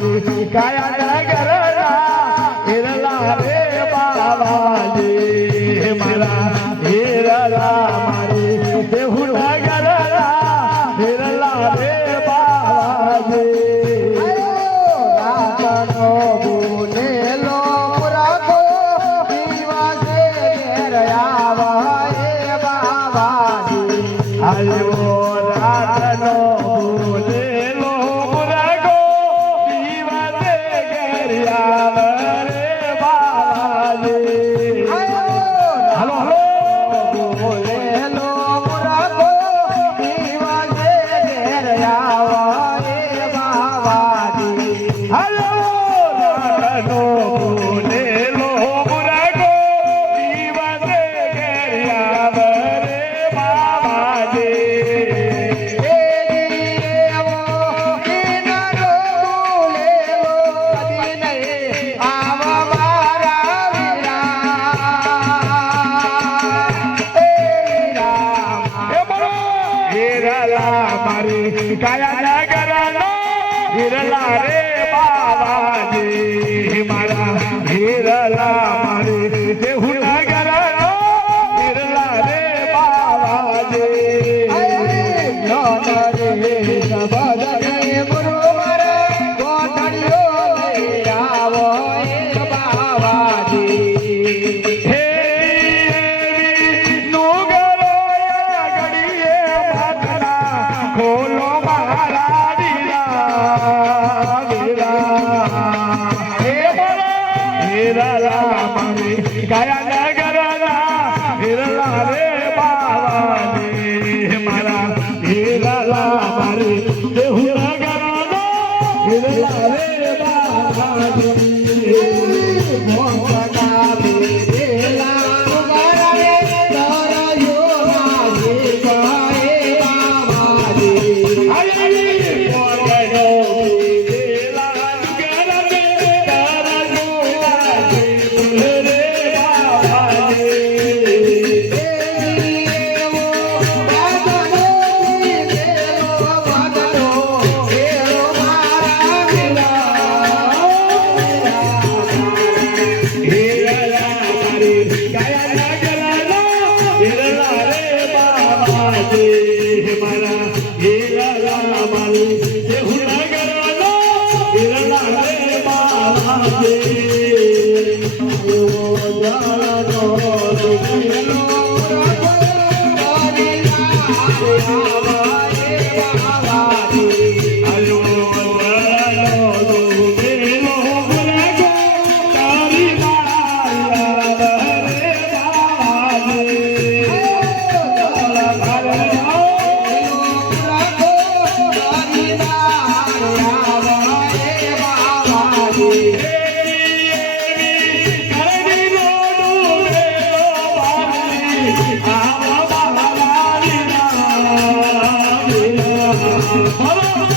મારી કાયા નગરના હિરલા રે બાવાજી મારા હિરલા મારી દેહુ નગરના હિરલા રે બાવાજી રાતનો બોલેલો રાખો દીવાસે ઘેર આવા એ બાવાજી આયો રાતનો બોલેલો રાખો દીવાસે ઘેર આવા રે બાવાજી હાલો હાલો બોલેલો રાખો દીવાસે ઘેર આવા એ બાવાજી હાલો રાતનો બોલેલો રાખો દીવાસે ઘેર આવા રે બાવાજી મારી કાયા નગરનો હિરલા રે બાવાજી મારા હિરલા મારી દેહુ નગરનો હિરલા રે બાવાજી રે સબદને બરોબર કોઠડીઓ લઈ આવો એ બાવાજી હે નુગરો ગડીએ માતના ખોલો મારા વીરા વીરા હે હિરલા મારી કાયા નગરના હિરલા રે બાવાજી મારા હિરલા મારી દેહુ નગરનો હિરલા રે બાવાજી મોકના બેલા ઉગારે દરયો માજી કાએ બાવાજી હરી મોકનો બેલા ઉગારે દરયો માજી રે બાવાજી Hello.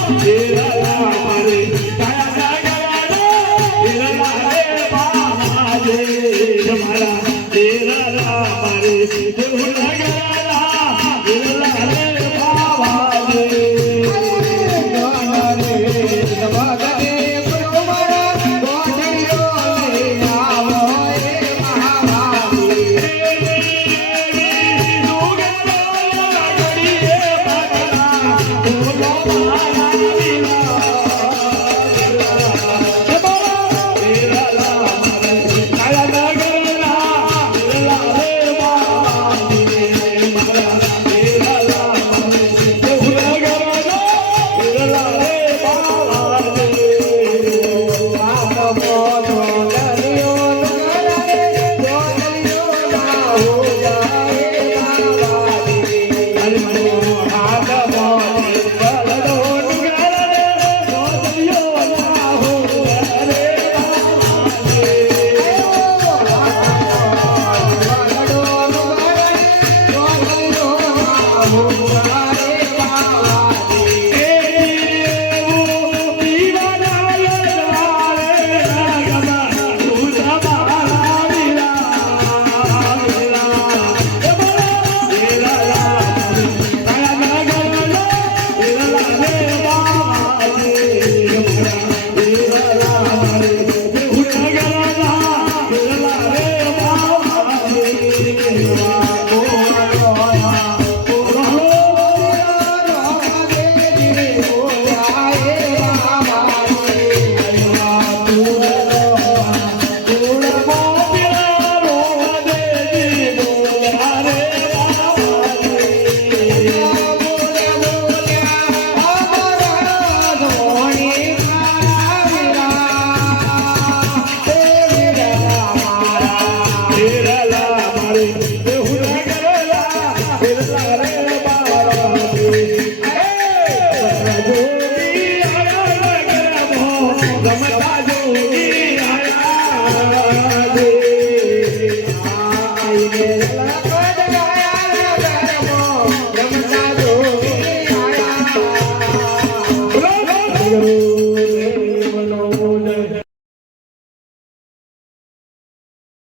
સમતા જોગી